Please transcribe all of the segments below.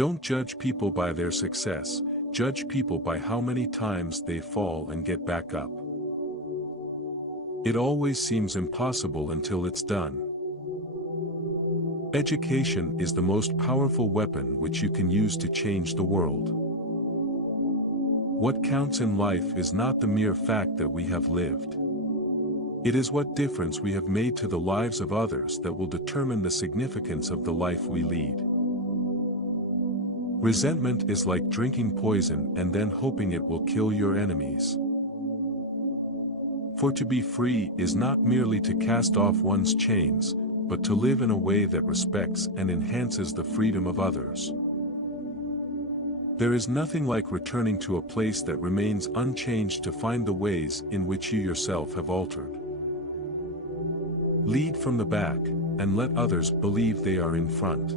Don't judge people by their success, judge people by how many times they fall and get back up. It always seems impossible until it's done. Education is the most powerful weapon which you can use to change the world. What counts in life is not the mere fact that we have lived. It is what difference we have made to the lives of others that will determine the significance of the life we lead. Resentment is like drinking poison and then hoping it will kill your enemies. For to be free is not merely to cast off one's chains, but to live in a way that respects and enhances the freedom of others. There is nothing like returning to a place that remains unchanged to find the ways in which you yourself have altered. Lead from the back, and let others believe they are in front.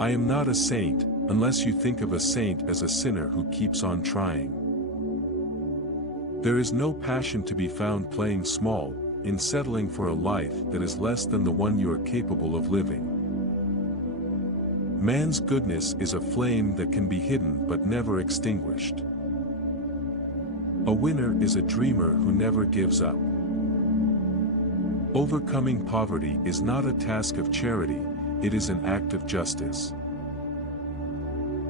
I am not a saint, unless you think of a saint as a sinner who keeps on trying. There is no passion to be found playing small, in settling for a life that is less than the one you are capable of living. Man's goodness is a flame that can be hidden but never extinguished. A winner is a dreamer who never gives up. Overcoming poverty is not a task of charity, it is an act of justice.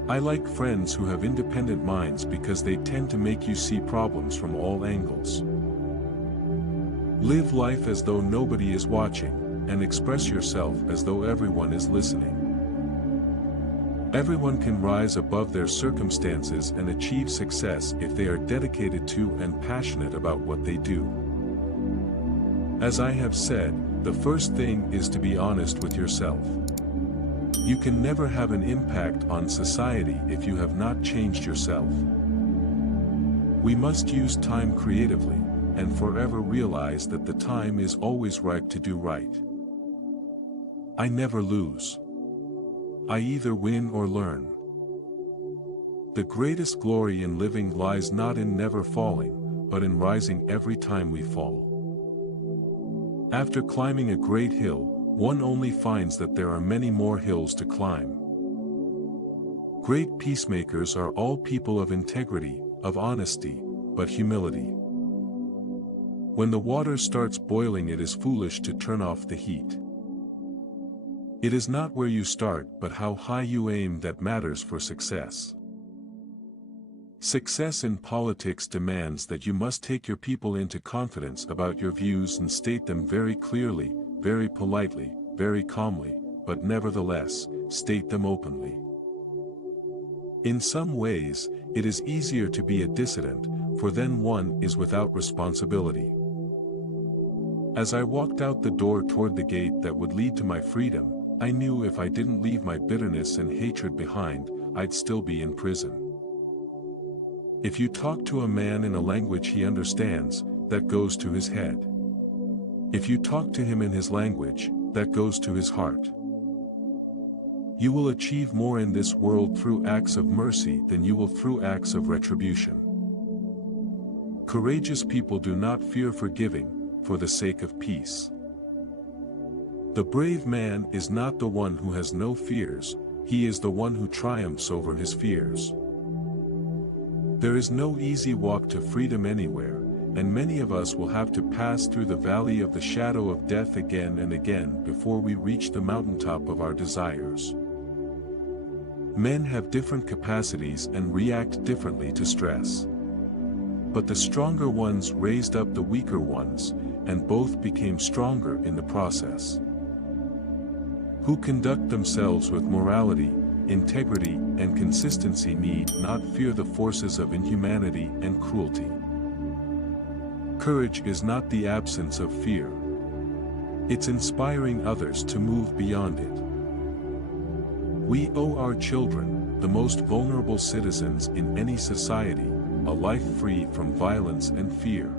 I like friends who have independent minds because they tend to make you see problems from all angles. Live life as though nobody is watching, and express yourself as though everyone is listening. Everyone can rise above their circumstances and achieve success if they are dedicated to and passionate about what they do. As I have said, the first thing is to be honest with yourself. You can never have an impact on society if you have not changed yourself. We must use time creatively, and forever realize that the time is always ripe to do right. I never lose. I either win or learn. The greatest glory in living lies not in never falling, but in rising every time we fall. After climbing a great hill, one only finds that there are many more hills to climb. Great peacemakers are all people of integrity, of honesty, but humility. When the water starts boiling, it is foolish to turn off the heat. It is not where you start but how high you aim that matters for success. Success in politics demands that you must take your people into confidence about your views and state them very clearly, very politely, very calmly, but nevertheless, state them openly. In some ways, it is easier to be a dissident, for then one is without responsibility. As I walked out the door toward the gate that would lead to my freedom, I knew if I didn't leave my bitterness and hatred behind, I'd still be in prison. If you talk to a man in a language he understands, that goes to his head. If you talk to him in his language, that goes to his heart. You will achieve more in this world through acts of mercy than you will through acts of retribution. Courageous people do not fear forgiving, for the sake of peace. The brave man is not the one who has no fears, he is the one who triumphs over his fears. There is no easy walk to freedom anywhere, and many of us will have to pass through the valley of the shadow of death again and again before we reach the mountaintop of our desires. Men have different capacities and react differently to stress. But the stronger ones raised up the weaker ones, and both became stronger in the process. Who conduct themselves with morality, integrity, and consistency need not fear the forces of inhumanity and cruelty. Courage is not the absence of fear. It's inspiring others to move beyond it. We owe our children, the most vulnerable citizens in any society, a life free from violence and fear.